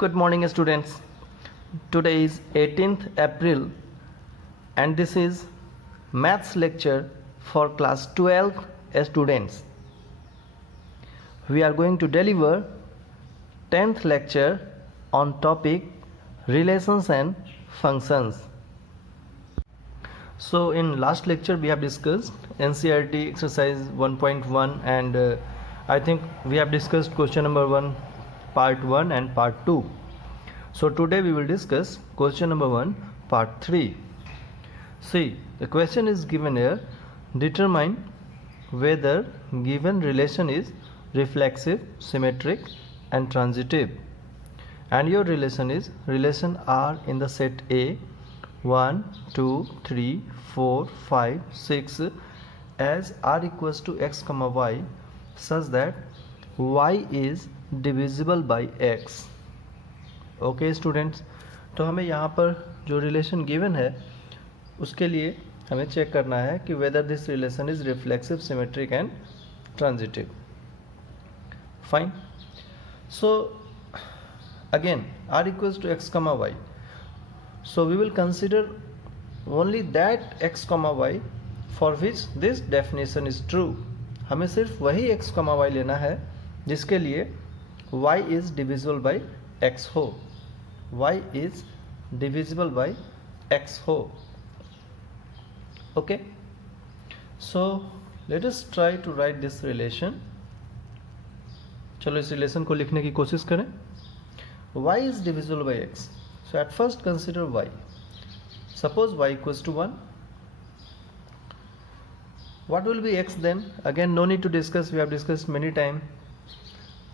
Good morning students. Today is 18th April and this is maths lecture for class 12 students. We are going to deliver 10th lecture on topic relations and functions. So in last lecture we have discussed NCERT exercise 1.1 and I think we have discussed question number 1 part 1 and part 2. So today we will discuss question number 1 part 3. See, the question is given here: determine whether given relation is reflexive, symmetric and transitive, and your relation is relation R in the set A 1 2 3 4 5 6 as R equals to x comma y such that y is divisible by x. Okay students, तो हमें यहाँ पर जो relation given है उसके लिए हमें check करना है कि whether this relation is reflexive, symmetric and transitive. Fine. So again r equals to x comma y, so we will consider only that x comma y for which this definition is true. हमें सिर्फ वही x comma y लेना है जिसके लिए y is divisible by x हो. y is divisible by x हो. Okay, so let us try to write this relation. चलो इस रिलेशन को लिखने की कोशिश करें. y is divisible by x. So at first consider y. Suppose y equals to 1. What will be x then? Again, no need to discuss. We have discussed many times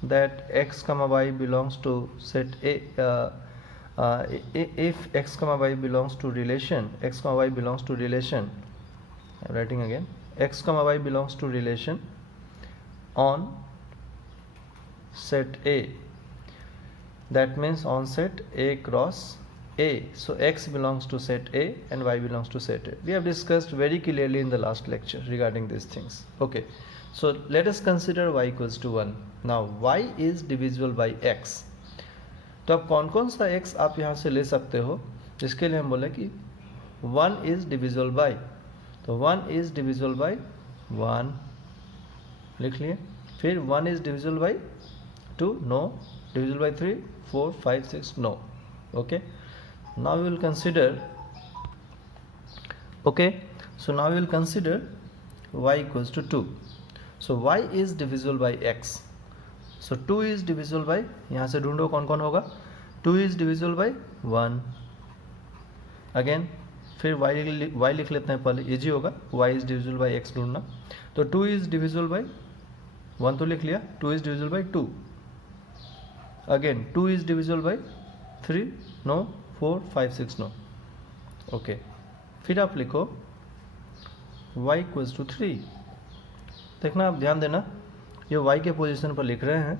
that x comma y belongs to set A. If x comma y belongs to relation, x comma y belongs to relation. I am writing again. X comma y belongs to relation on set A. That means on set A cross A. So x belongs to set A and y belongs to set A. We have discussed very clearly in the last lecture regarding these things. Okay, so let us consider y equals to 1. Now y is divisible by x. तो अब कौन कौन सा x आप यहाँ से ले सकते हो जिसके लिए हम बोले कि 1 is divisible by, तो 1 is divisible by 1 लिख लिए. फिर 1 is divisible by 2, no. Divisible by 3, 4, 5, 6, no. Okay, now we will consider, okay, so now we will consider y equals to 2. So y is divisible by x. So 2 is divisible by, यहाँ से ढूंढो कौन कौन होगा. 2 is divisible by 1. Again फिर y लिख लेते हैं पहले, इजी होगा. y is divisible by x ढूंढना. तो 2 is divisible by 1 तो लिख लिया. 2 is divisible by 2. Again 2 is divisible by 3, no. 4, 5, 6, no. Okay, फिर आप लिखो y equals to 3. देखना, आप ध्यान देना, ये y के पोजीशन पर लिख रहे हैं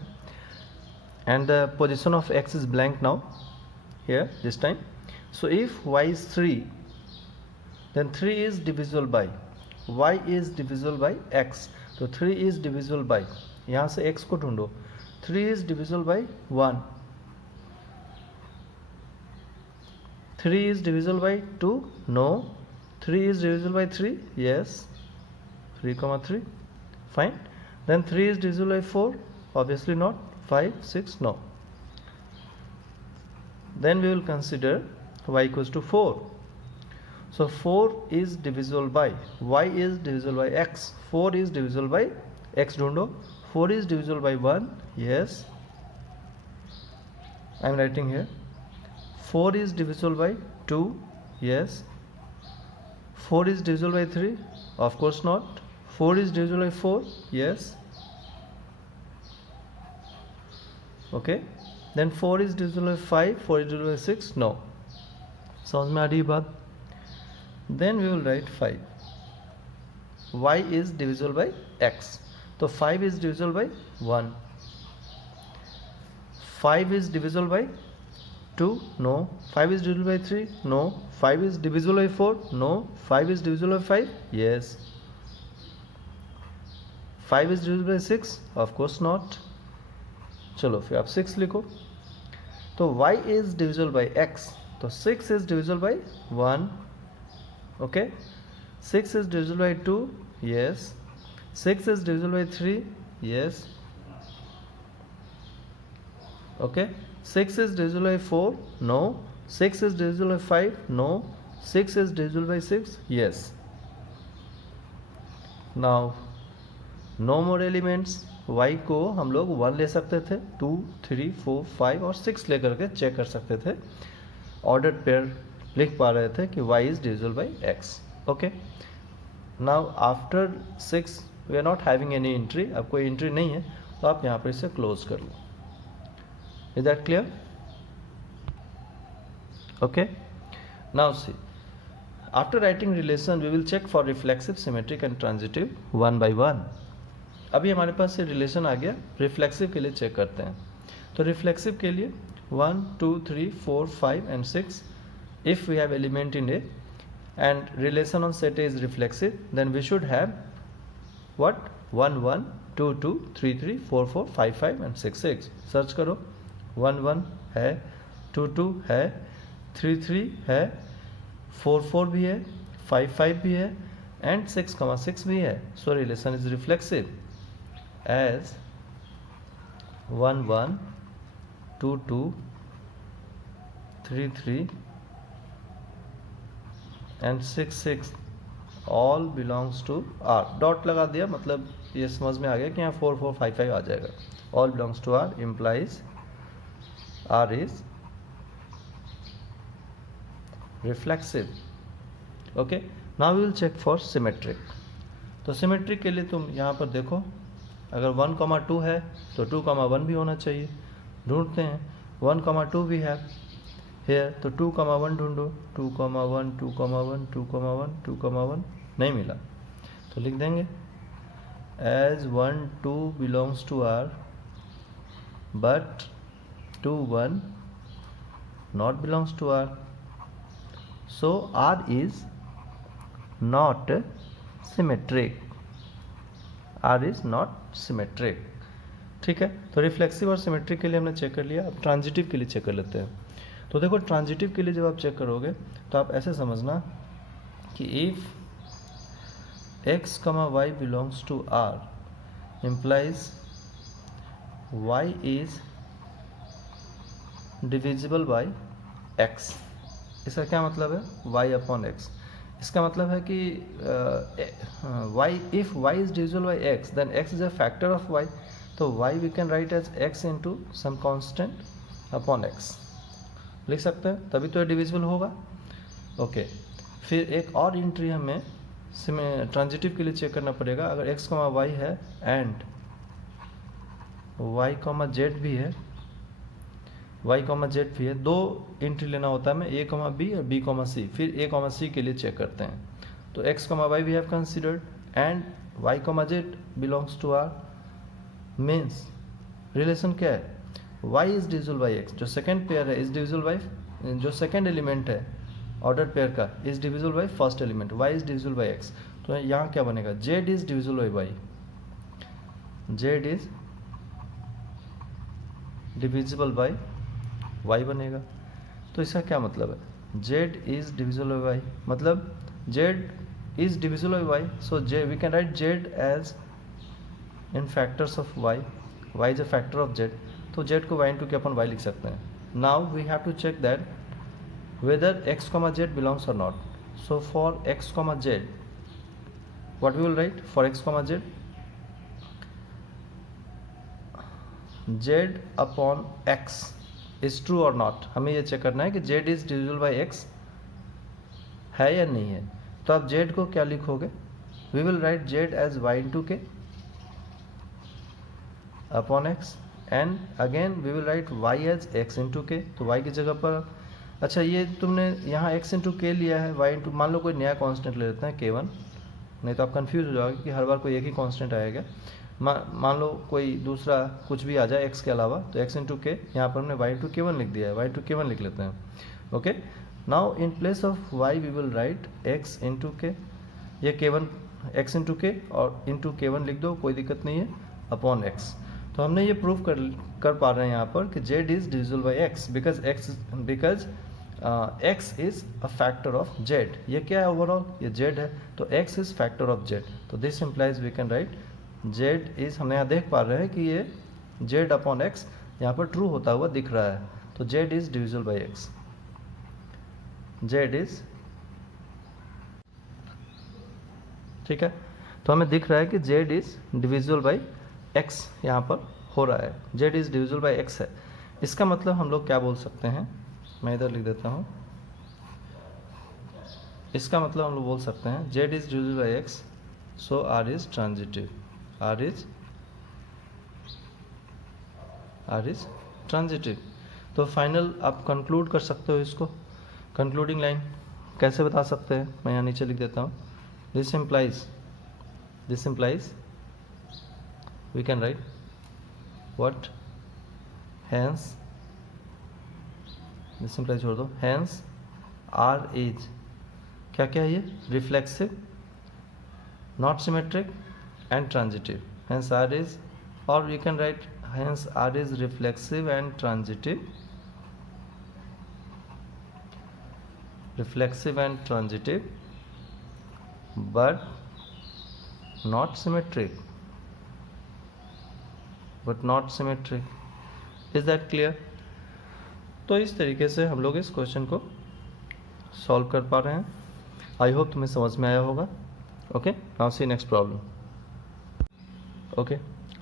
and the position of x is blank now here this time. So if y is 3, then 3 is divisible by, y is divisible by x. तो 3 is divisible by, यहाँ से x को ढूंढो. 3 is divisible by 1. 3 is divisible by 2, no. 3 is divisible by 3, yes. 3 comma 3, fine. Then 3 is divisible by 4, obviously not. 5, 6, no. Then we will consider y equals to 4. So 4 is divisible by, y is divisible by x. 4 is divisible by x ढूंढो. 4 is divisible by 1, yes. I am writing here. 4 is divisible by 2, yes. 4 is divisible by 3, of course not. 4 is divisible by 4, yes. Okay, then 4 is divisible by 5, 4 is divisible by 6, no. समझ में आ रही बात. Then we will write 5. y is divisible by x. तो 5 is divisible by 1. 5 is divisible by 2, no. 5 is divisible by 3, no. 5 is divisible by 4, no. 5 is divisible by 5, yes. 5 is divisible by 6, of course not. चलो फिर आप 6 लिखो. तो y is divisible by x, तो 6 is divisible by 1, okay, 6 is divisible by 2, yes, 6 is divisible by 3, yes, okay, 6 is divisible by 4, no, 6 is divisible by 5, no, 6 is divisible by 6, yes. Now no more elements, y को हम लोग 1 ले सकते थे, 2, 3, 4, 5 और 6 लेकर के चेक कर सकते थे, ऑर्डर पेयर लिख पा रहे थे कि y is divisible by x, okay. Now after 6 we are not having any entry, अब कोई एंट्री नहीं है, तो आप यहाँ पर इसे क्लोज कर लो. Is that clear? Okay. Now see, after writing relation we will check for reflexive, symmetric and transitive one by one. अभी हमारे पास ये रिलेशन आ गया, रिफ्लेक्सिव के लिए चेक करते हैं. तो रिफ्लेक्सिव के लिए 1, 2, 3, 4, 5 and 6 if we have element in A and relation on set A is reflexive, then we should have what? 1, 1, 2, 2, 3, 3, 4, 4, 5, 5 and 6, 6. Search करो, 1, 1 है, 2, 2 है, 3, 3 है, 4, 4 भी है, 5, 5 भी है and 6, 6 भी है. So relation is reflexive as 1, 1, 2, 2, 3, 3 and 6, 6 all belongs to R. Dot लगा दिया, मतलब ये समझ में आ गया कि यहाँ 4, 4, 5, 5 आ जाएगा. All belongs to R implies R is reflexive. Okay. Now we will check for symmetric. तो symmetric के लिए तुम यहाँ पर देखो, अगर 1, 2 है तो 2, 1 भी होना चाहिए. ढूंढते हैं, 1, 2 भी है here, तो 2, 1 ढूंढो, 2, 1, 2, 1, 2, 1, 2, 1 नहीं मिला, तो लिख देंगे as 1, 2 belongs to R but 2, 1 not belongs to R, so R is not symmetric. R is not symmetric. ठीक है. तो रिफ्लेक्सिव और सिमेट्रिक के लिए हमने चेक कर लिया. अब ट्रांजिटिव के लिए चेक कर लेते हैं. तो देखो, ट्रांजिटिव के लिए जब आप चेक करोगे तो आप ऐसे समझना कि if x, y belongs to R implies y is divisible by x. इसका क्या मतलब है? y upon x. इसका मतलब है कि y, if y is divisible by x, then x is a factor of y. तो y we can write as x into some constant upon x. लिख सकते हैं, तभी तो ये डिविजिबल होगा. ओके. फिर एक और एंट्री हमें ट्रांजिटिव के लिए चेक करना पड़ेगा. अगर x, y है एंड y, z भी है, y, z भी है, दो एंट्री लेना होता है हमें, a, b और b, c. फिर a, c के लिए चेक करते हैं. तो x, y we have considered and y, z belongs to R means relation क्या है? y is divisible by x, जो सेकेंड पेयर है is divisible by, जो सेकेंड एलिमेंट है ऑर्डर पेयर का is divisible by first element, y is divisible by x. तो यहाँ क्या बनेगा? z is divisible by y, z is divisible by y बनेगा. तो इसका क्या मतलब है? z is divisible by y, मतलब z is divisible by y, so j we can write z as in factors of y, y is a factor of z, तो z को y into k upon y लिख सकते हैं. Now we have to check that whether x, z belongs or not. So for x, z, what we will write for x, z? z upon x is true or not. हमें ये check करना है कि z is divisible by x है या नहीं है. तो आप z को क्या लिखोगे? We will write z as y into k upon x and again we will write y as x into k. तो y की जगह पर, अच्छा ये तुमने यहाँ x into k लिया है, y into, मान लो कोई नया कांस्टेंट ले लेते हैं k1, नहीं तो आप कंफ्यूज हो जाओगे कि हर बार कोई एक ही कांस्टेंट आएगा. मान लो कोई दूसरा कुछ भी आ जाए x के अलावा, तो x into k, यहाँ पर हमने y into k1 लिख दिया है, y into k1 लिख लेते हैं. Okay. Now in place of y we will write x into k, ये k1 x into k और into k1 लिख दो, कोई दिक्कत नहीं है, अपॉन x. तो हमने ये प्रूव कर पा रहे हैं यहाँ पर कि z is divisible by x because x is a factor of z। ये क्या है ओवरऑल, ये z है, तो x is factor of z। तो this implies we can write z is, हमने यहाँ देख पा रहे हैं कि ये z अपॉन x यहाँ पर ट्रू होता हुआ दिख रहा है, तो z is divisible by x। z is, ठीक है, तो हमें दिख रहा है कि z is divisible by x यहाँ पर हो रहा है, z is divisible by x है। इसका मतलब हम लोग क्या बोल सकते हैं, मैं इधर लिख देता हूँ। इसका मतलब हम लोग बोल सकते हैं z is divisible by x, so r is transitive, r is transitive. तो फाइनल आप कंक्लूड कर सकते हो इसको, कंक्लूडिंग लाइन कैसे बता सकते हैं, मैं यहाँ नीचे लिख देता हूँ। This implies we can write what, hence, this implies छोड़ दो, hence R is क्या क्या है ये, reflexive, not symmetric and transitive. hence R is, or you can write hence R is reflexive and transitive, but not symmetric, is that clear? तो इस तरीके से हम लोग इस क्वेश्चन को सॉल्व कर पा रहे हैं। आई होप तुम्हें समझ में आया होगा। Okay, now see next problem. Okay,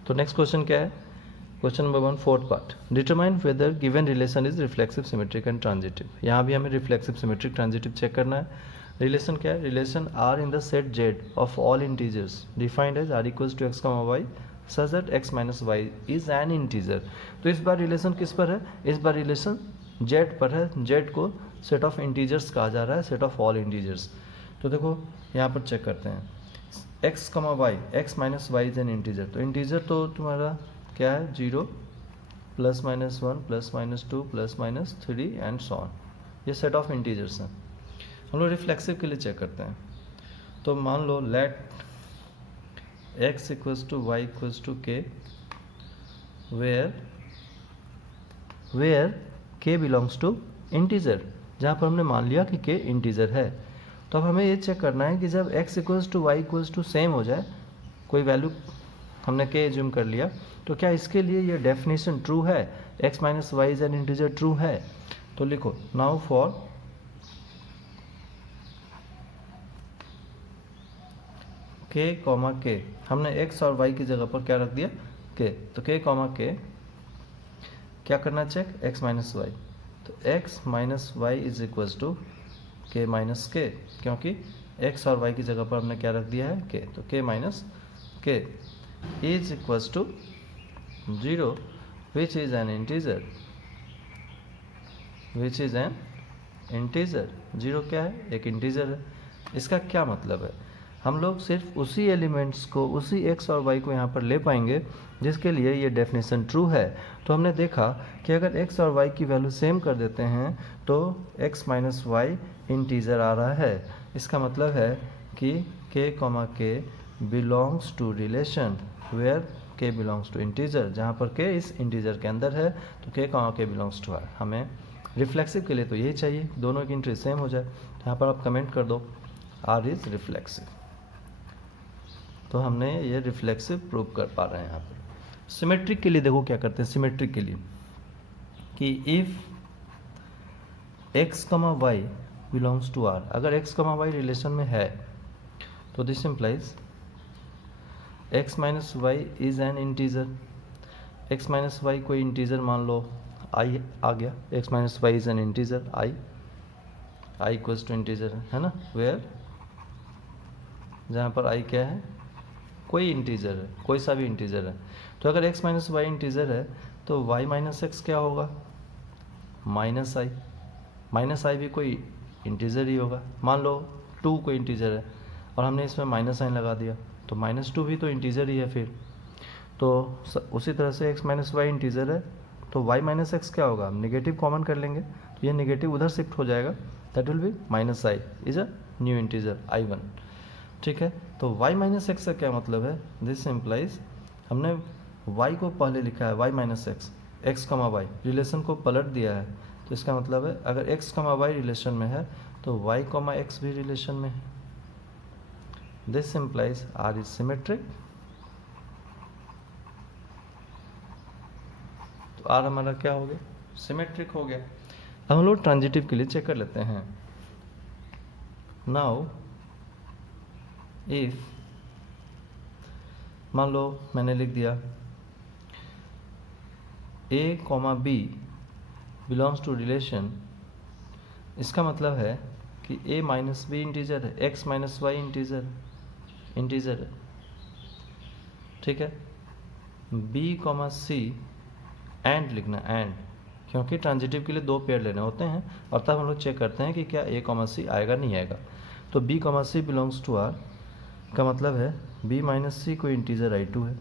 तो नेक्स्ट क्वेश्चन क्या है, question number 1 fourth part, determine whether given relation is reflexive, symmetric and transitive. यहाँ भी हमें रिफ्लेक्सिव, सिमेट्रिक, ट्रांजिटिव चेक करना है। रिलेशन क्या है, relation R in the set Z of all integers defined as R equals to X comma Y such that X minus Y is an integer. तो इस बार relation किस पर है, इस बार रिलेशन जेड पर है। जेड को सेट ऑफ इंटीजर्स कहा जा रहा है, सेट ऑफ ऑल इंटीजर्स। तो देखो यहाँ पर चेक करते हैं, X comma Y, X minus Y is an integer. तो इंटीजर तो तुम्हारा क्या है, 0 plus minus 1 plus minus 2 plus minus 3 and so on, ये सेट ऑफ इंटीजर्स हैं। हम लोग रिफ्लेक्सिव के लिए चेक करते हैं। तो मान लो let x equals to Y equals to k where k belongs to integer, जहाँ पर हमने मान लिया कि k इंटीजर है। तो अब हमें ये चेक करना है कि जब x equals to Y equals to same हो जाए, कोई वैल्यू हमने k एज्यूम कर लिया, तो क्या इसके लिए ये डेफिनेशन ट्रू है, x minus Y is an integer true है। तो लिखो now for k comma k, हमने x और y की जगह पर क्या रख दिया, k। तो k कॉमा k क्या करना चेक, x माइनस वाई। तो x minus Y is equals to k minus k, क्योंकि x और y की जगह पर हमने क्या रख दिया है, k। तो k minus k is equals to 0 which is an integer, 0 क्या है, एक इंटीजर है। इसका क्या मतलब है, हम लोग सिर्फ उसी एलिमेंट्स को, उसी x और y को यहाँ पर ले पाएंगे जिसके लिए ये डेफिनेशन ट्रू है। तो हमने देखा कि अगर x और y की वैल्यू सेम कर देते हैं तो x माइनस वाई इंटीजर आ रहा है। इसका मतलब है कि k comma k belongs to relation where k belongs to integer, जहाँ पर k इस इंटीजर के अंदर है, तो k comma k belongs to r। हमें रिफ्लेक्सिव के लिए तो यही चाहिए, दोनों की इंट्री सेम हो जाए। यहाँ पर आप कमेंट कर दो r इज रिफ्लेक्सिव। तो हमने ये रिफ्लेक्सिव प्रूव कर पा रहे हैं। यहाँ पर सिमेट्रिक के लिए देखो क्या करते हैं, सिमेट्रिक के लिए कि if x comma Y belongs to r, अगर x कमा वाई रिलेशन में है तो this implies x minus Y is an integer. x minus Y कोई इंटीजर मान लो i आ गया, x minus Y is an integer i equals to integer है ना, वेयर जहाँ पर i क्या है, कोई इंटीजर है, कोई सा भी इंटीजर है। तो अगर x माइनस वाई इंटीजर है तो y माइनस एक्स क्या होगा, माइनस आई भी कोई इंटीजर ही होगा। मान लो 2 कोई इंटीजर है और हमने इसमें माइनस साइन लगा दिया, तो -2 भी तो इंटीजर ही है फिर। तो उसी तरह से x माइनस वाई इंटीजर है तो y माइनस एक्स क्या होगा, हम नेगेटिव कॉमन कर लेंगे तो ये नेगेटिव उधर शिफ्ट हो जाएगा, that will be minus I is a new integer i1। ठीक है, तो y माइनस एक्स का क्या मतलब है, दिस इम्प्लाइज हमने y को पहले लिखा है y minus x, x comma Y, relation को पलट दिया है, तो इसका मतलब है अगर x कमा वाई रिलेशन में है तो y कमा एक्स भी रिलेशन में है। This implies R is symmetric. तो आर हमारा क्या हो गया, सिमेट्रिक हो गया। अब हम लोग ट्रांजिटिव के लिए चेक कर लेते हैं। नाउ इफ मान लो मैंने लिख दिया a comma B belongs to relation, इसका मतलब है कि a माइनस बी इंटीजर है, x माइनस वाई इंटीजर है, ठीक है। b कॉमा सी एंड लिखना, एंड, क्योंकि ट्रांजिटिव के लिए दो पेयर लेने होते हैं और तब हम लोग चेक करते हैं कि क्या a कॉमा सी आएगा नहीं आएगा। तो b comma C belongs to r का मतलब है b माइनस सी कोई इंटीजर i2 है।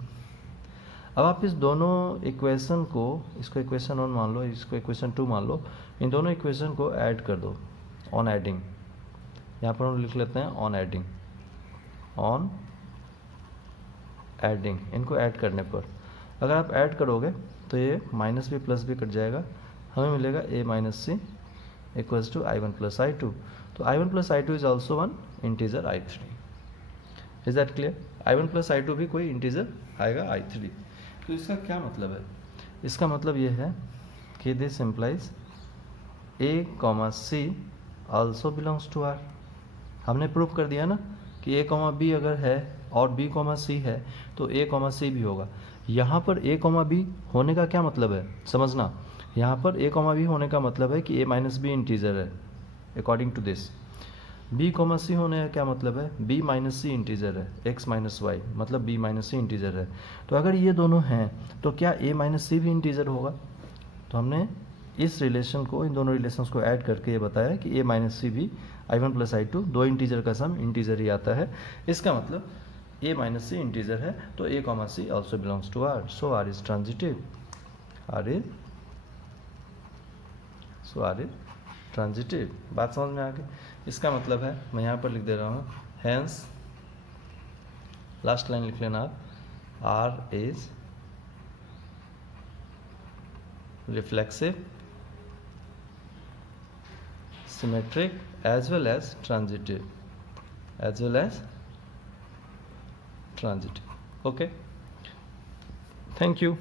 अब आप इस दोनों इक्वेशन को, इसको इक्वेशन 1 मान लो, इसको इक्वेशन 2 मान लो, इन दोनों इक्वेशन को ऐड कर दो ऑन एडिंग। यहाँ पर हम लिख लेते हैं ऑन एडिंग, ऑन एडिंग। इनको ऐड करने पर अगर आप ऐड करोगे तो ये माइनस भी प्लस भी कट जाएगा, हमें मिलेगा a minus C equals to i1 plus i2। तो i1 plus i2 is also one integer i3। Is that clear? i1 plus i2 भी कोई इंटीजर आएगा i3। तो इसका क्या मतलब है? इसका मतलब ये है कि this implies a comma C also belongs to r। हमने प्रूव कर दिया ना कि a कॉमा बी अगर है और b कॉमा सी है तो a कॉमा सी भी होगा। यहाँ पर a कॉमा बी होने का क्या मतलब है समझना, यहाँ पर a कॉमा बी होने का मतलब है कि a माइनस बी इंटीजर है according to this. b comma c होने का क्या मतलब है, b माइनस सी इंटीजर है, x माइनस वाई मतलब b माइनस सी इंटीजर है। तो अगर ये दोनों हैं तो क्या a माइनस सी भी इंटीजर होगा? तो हमने इस रिलेशन को, इन दोनों रिलेशंस को ऐड करके ये बताया कि a माइनस सी भी i1 प्लस i2 दो इंटीजर का सम इंटीजर ही आता है। इसका मतलब a माइनस सी इंटीजर है तो a comma C also belongs to r, so r is transitive, r is transitive. बात समझ में आ गई? इसका मतलब है मैं यहाँ पर लिख दे रहा हूँ, हैंस लास्ट लाइन लिख लेना आप, r is reflexive, symmetric as well as transitive, okay, thank you.